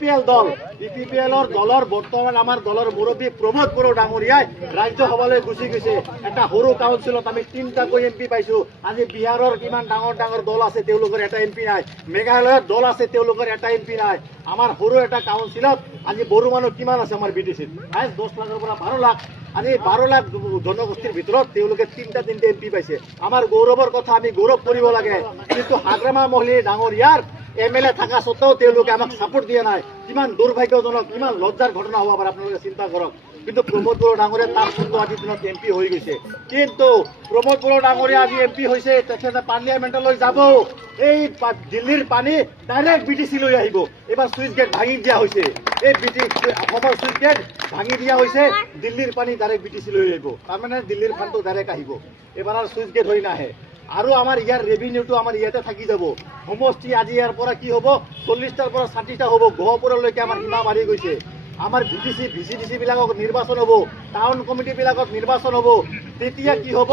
BPPL দল বিপিপিএলৰ দলৰ বৰ্তমান আমাৰ দলৰ মুৰব্বী প্ৰমোদ বড়ো ডাঙৰীয়াই ৰাজ্যসভালৈ গুচি গৈছে। এটা সৰু কাউন্সিলত আমি 3টাকৈ এমপি পাইছো। আজি বিহাৰৰ কিমান ডাঙৰ ডাঙৰ দল আছে, তেওঁলোকৰ এটা এমপি নাই। মেঘালয়ৰ দল আছে, তেওঁলোকৰ এটা এমপি নাই। আমাৰ সৰু এটা কাউন্সিলত আজি বড়ো মানুহ কিমান আছে আমাৰ বিটিচিত? 10 লাখৰ পৰা 12 লাখ। আজি 12 লাখ জনগোষ্ঠীৰ ভিতৰত তেওঁলোকে 3টা এমপি পাইছে। আমাৰ গৌৰৱৰ কথা, আমি গৌৰৱ কৰিব লাগে। কিন্তু হাগ্ৰামা মহলী ডাঙৰীয়াৰ MLA থাকা সত্ত্বেও তেওঁলোকে আমাক সাপোৰ্ট দিয়া নাই। কিমান দুৰ্ভাগ্যজনক, কিমান লজ্জাৰ ঘটনা হ'ব পাৰে আপোনালোকে চিন্তা কৰক। কিন্তু প্ৰমোদ বড়ো ডাঙৰীয়া তাৰ সত্ত্বেও আজিৰ দিনত এমপি হৈ গৈছে। কিন্তু প্ৰমোদ বড়ো ডাঙৰীয়া আজি এমপি হৈছে, তেখেতে পাৰ্লিয়ামেণ্টলৈ যাব। এই দিল্লীৰ পানী ডাইৰেক্ট BTC লৈ আহিব। এইবাৰ চুইচ গেট ভাঙি দিয়া হৈছে। এই অসমৰ চুইচ গেট ভাঙি দিয়া হৈছে, দিল্লীৰ পানী ডাইৰেক্ট BTC লৈ আহিব। তাৰমানে দিল্লীৰ পানীটো ডাইৰেক্ট আহিব। এইবাৰ আৰু চুইচ গেট হৈ নাহে। আৰু আমাৰ ইয়াৰ ৰেভিনিউটো আমাৰ ইয়াতে থাকি যাব। সমষ্টি আজি ইয়াৰ পৰা কি হ'ব, 40টাৰ পৰা 60টা হ'ব। গহপুৰলৈকে আমাৰ সীমা বাঢ়ি গৈছে। আমাৰ VTC VCDC বিলাকক নিৰ্বাচন হ'ব, টাউন কমিটি বিলাকত নিৰ্বাচন হ'ব। তেতিয়া কি হ'ব,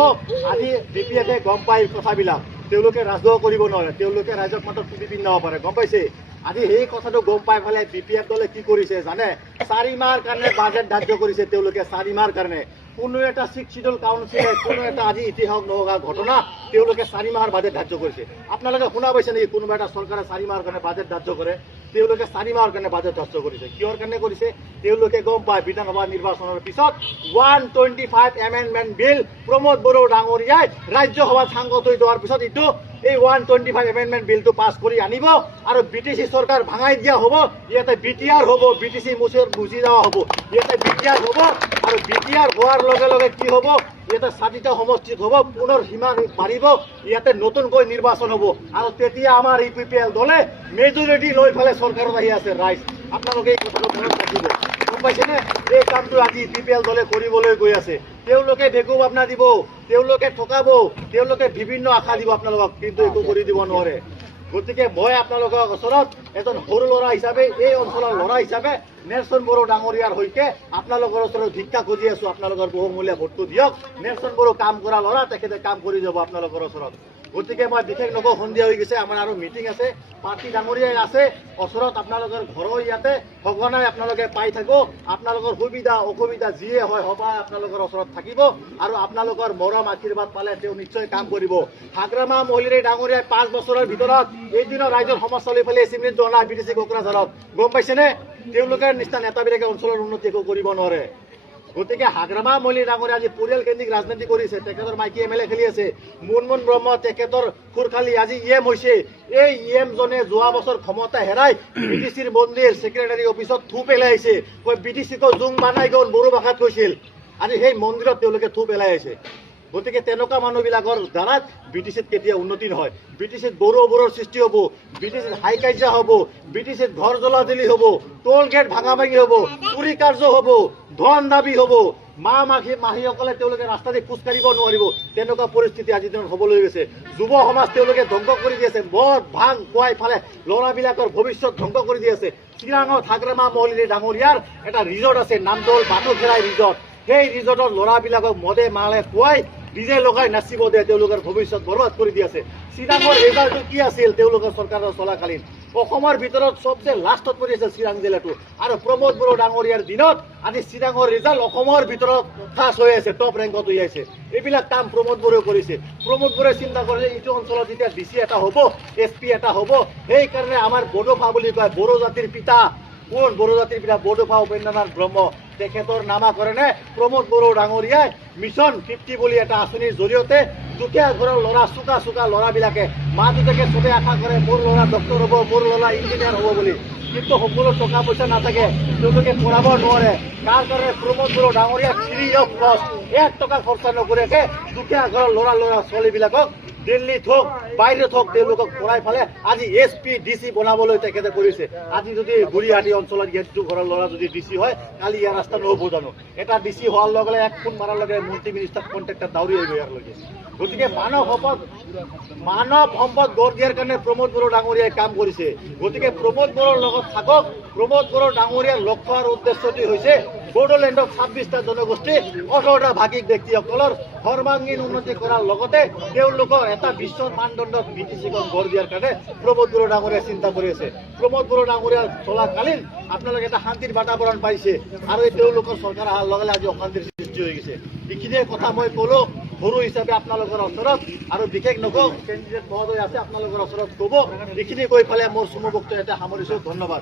আজি BPF গম পায় কথাবিলাক। তেওঁলোকে ৰাজহুৱা কৰিব নোৱাৰে, তেওঁলোকে ৰাইজক মাত্ৰ টুপি পিন্ধাব পাৰে, গম পাইছে। আজি সেই কথাটো গম পাই পেলাই BPF দলে কি কৰিছে জানে? 4 মাহৰ কাৰণে বাজেট ধাৰ্য কৰিছে তেওঁলোকে। 4 মাহৰ কাৰণে কোনো এটা শিক্ষিত কাউন্সিলে, কোনো এটা আজি ইতিহাস নহা ঘটনা তেওঁলোকে 4 মাহৰ বাজেট ধাৰ্য কৰিছে। আপোনালোকে শুনা পাইছে নেকি কোনোবা এটা চৰকাৰে 4 মাহৰ কাৰণে বাজেট ধাৰ্য কৰে? তেওঁলোকে 4 মাহৰ কাৰণে বাজেট ধাৰ্য কৰিছে। কিহৰ কাৰণে কৰিছে? তেওঁলোকে গম পায় বিধানসভা নিৰ্বাচনৰ পিছত 125 এমেণ্ডমেণ্ট বিল প্ৰমোদ বড়ো ডাঙৰীয়াই ৰাজ্যসভাত সাংগত হৈ যোৱাৰ পিছত এইটো এই 125 এমেণ্ডমেণ্ট বিলটো পাছ কৰি আনিব আৰু BTC চৰকাৰ ভাঙাই দিয়া হ'ব। ইয়াতে BTR হ'ব, BTC মুচি যাওয়া হ'ব। ইয়াতে BTR হ'ব আৰু BTR হোৱাৰ লগে লগে কি হ'ব, ইয়াতে 60টা সমষ্টিত হ'ব, পুনৰ সীমা বাঢ়িব, ইয়াতে নতুনকৈ নিৰ্বাচন হ'ব। আৰু তেতিয়া আমাৰ UPPL দলে মেজৰিটি লৈ পেলাই চৰকাৰত আহি আছে ৰাইজ। আপোনালোকে এই কথাটো মনত ৰাখিব, গম পাইছেনে? এই কামটো আজি UPPL দলে কৰিবলৈ গৈ আছে। তেওঁলোকে ভেকু ভাৱনা দিব, তেওঁলোকে ঠকাব, তেওঁলোকে বিভিন্ন আশা দিব আপোনালোকক, কিন্তু একো কৰি দিব নোৱাৰে। গতিকে মই আপোনালোকৰ ওচৰত এজন সৰু ল'ৰা হিচাপে, এই অঞ্চলৰ ল'ৰা হিচাপে নেলছন বড়ো ডাঙৰীয়াৰ হৈকে আপোনালোকৰ ওচৰত ভিক্ষা খুজি আছো। আপোনালোকৰ বহুমূলীয়া ভোটটো দিয়ক। নেলছন বড়ো কাম কৰা ল'ৰা, তেখেতে কাম কৰি যাব আপোনালোকৰ ওচৰত। গতিকে মই বিশেষ নকওঁ, সন্ধিয়া হৈ গৈছে, আমাৰ আৰু মিটিং আছে, পাৰ্টি ডাঙৰীয়াই আছে ওচৰত। আপোনালোকৰ ঘৰৰ ইয়াতে সঘনাই আপোনালোকে পাই থাকো। আপোনালোকৰ সুবিধা অসুবিধা যিয়ে হয় সবাই আপোনালোকৰ ওচৰত থাকিব আৰু আপোনালোকৰ মৰম আশীৰ্বাদ পালে তেওঁ নিশ্চয় কাম কৰিব। হাগ্ৰামা মহলীৰে ডাঙৰীয়াই 5 বছৰৰ ভিতৰত এইদিনৰ ৰাইজৰ সমস্যা লৈ পেলাই চিমনিত জনাই BTC কোকৰাঝাৰত, গম পাইছেনে? তেওঁলোকৰ নিচিনা নেতাবিলাকে অঞ্চলৰ উন্নতি একো কৰিব নোৱাৰে। গতিকে হাগ্ৰামা মহলী ডাঙৰীয়া আজি পৰিয়াল কেন্দ্ৰিক ৰাজনীতি কৰিছে। তেখেতৰ মাইকী MLA খেলি আছে। মুনমুন ব্ৰহ্ম তেখেতৰ খুৰখালি আজি EM হৈছে। এই EM জনে যোৱা বছৰ ক্ষমতা হেৰাই BTCৰ মন্দিৰ ছেক্ৰেটাৰী অফিচত থু পেলাইছে। BTC কো জুং বানাই গ'ল, বড়ো ভাষাত কৈছিল। আজি সেই মন্দিৰত তেওঁলোকে থু পেলাই আছে। গতিকে তেনেকুৱা মানুহবিলাকৰ দ্বাৰা BTCত কেতিয়া উন্নতি নহয়। BTCত বড়োবোৰৰ সৃষ্টি হ'ব, BTCত হাই কাজিয়া হ'ব, BTCত ঘৰ জ্বলাজলি হ'ব, টোল গেট ভাঙা ভাঙি হ'ব, চুৰি কাৰ্য হ'ব, ধন দাবী হ'ব, মাহীসকলে তেওঁলোকে ৰাস্তা দি খোজ কাঢ়িব নোৱাৰিব। তেনেকুৱা পৰিস্থিতি আজিৰ দিনত হ'বলৈ গৈছে। যুৱ সমাজ তেওঁলোকে ধ্বংস কৰি দি আছে। মদ ভাং খুৱাই ফালে ল'ৰাবিলাকৰ ভৱিষ্যত ধ্বংস কৰি দি আছে। চিৰাঙত হাগ্ৰামা মহলী ডাঙৰীয়াৰ এটা ৰিজৰ্ট আছে, নামটো হ'ল বাটুখেৰাই ৰিজৰ্ট। সেই ৰিজৰ্টৰ ল'ৰাবিলাকক মদে মালে খুৱাই ডিজে লগাই নাচিব দিয়ে, তেওঁলোকৰ ভৱিষ্যত বৰবাদ কৰি দি আছে। চিৰাঙৰ ৰিজাল্টটো কি আছিল তেওঁলোকৰ চৰকাৰৰ চলাকালীন? অসমৰ ভিতৰত সবচে লাষ্টত পৰি আছিল চিৰাং জিলাটো। আৰু প্ৰমোদ বড়ো ডাঙৰীয়াৰ দিনত আজি চিৰাঙৰ ৰিজাল্ট অসমৰ ভিতৰত ফাৰ্ষ্ট হৈ আছে, টপ ৰেংকত হৈ আছে। এইবিলাক কাম প্ৰমোদ বড়োৱে কৰিছে। প্ৰমোদ বড়োৱে চিন্তা কৰিছে এইটো অঞ্চলত যেতিয়া DC এটা হ'ব, SP এটা হ'ব, সেইকাৰণে আমাৰ বড়োফা বুলি কয়, বড়ো জাতিৰ পিতা। কোন বড়ো জাতিৰ পিতা? বড়োফা উপেন্দ্ৰনাথ ব্ৰহ্ম। তেখেতৰ নামাকৰণে প্ৰমোদ বড়ো ডাঙৰীয়াই মিছন 50 বুলি এটা আঁচনিৰ জৰিয়তে দুখীয়া ঘৰৰ ল'ৰা, চোকা চোকা ল'ৰাবিলাকে মা দেউতাকে চবে আশা কৰে মোৰ ল'ৰা ডক্টৰ হ'ব, মোৰ ল'ৰা ইঞ্জিনিয়াৰ হ'ব বুলি। কিন্তু সকলো টকা পইচা নাথাকে, তেওঁলোকে পঢ়াব নোৱাৰে। তাৰ কাৰণে প্ৰমোদ বড়ো ডাঙৰীয়া ফ্ৰী অফ কষ্ট 1 টকা খৰচা নকৰাকে দুখীয়া ঘৰৰ ল'ৰা ছোৱালীবিলাকক দিল্লীত হওক বাহিৰত হওক তেওঁলোকক পঢ়াই ফালে আজি SP DC বনাবলৈ তেখেতে কৰিছে। আজি যদি গুৰিহাটী অঞ্চলত ইয়াতো ঘৰৰ ল'ৰা যদি DC হয়, কালি ইয়াৰ ৰাস্তা নহ'ব জানো? এটা DC হোৱাৰ লগে লগে 1 ফোন মাৰাৰ লগে মন্ত্ৰী মিনিষ্টাৰ কণ্ট্ৰেক্টৰ দাউৰি আহিব ইয়াৰ লগে। গতিকে মানৱ সম্পদ গঢ় দিয়াৰ কাৰণে প্ৰমোদ বড়ো ডাঙৰীয়াই কাম কৰিছে। গতিকে প্ৰমোদ বড়োৰ লগত থাকক। প্ৰমোদ বড়ো ডাঙৰীয়াৰ লক্ষ্য আৰু উদ্দেশ্যটি হৈছে বড়োলেণ্ডক 26টা জনগোষ্ঠী 18টা ভাষিক ব্যক্তিসকলৰ সৰ্বাংগীন উন্নতি কৰাৰ লগতে তেওঁলোকৰ এটা বিশ্বৰ মানদণ্ডত BTC-খন গঢ় দিয়াৰ কাৰণে প্ৰমোদ বড়ো ডাঙৰীয়াই চিন্তা কৰি আছে। প্ৰমোদ বড়ো ডাঙৰীয়া চলাকালীন আপোনালোকে এটা শান্তিৰ বাতাবৰণ পাইছে আৰু এই তেওঁলোকৰ চৰকাৰ অহাৰ লগে লগে আজি অশান্তিৰ সৃষ্টি হৈ গৈছে। এইখিনিয়ে কথা মই ক'লো সৰু হিচাপে আপোনালোকৰ ওচৰত, আৰু বিশেষ নকওঁ কেণ্ডিডেট মহোদয় আছে আপোনালোকৰ ওচৰত ক'ব। এইখিনি কৈ পেলাই মোৰ চমু বক্তব্য এটা সামৰিছোঁ। ধন্যবাদ।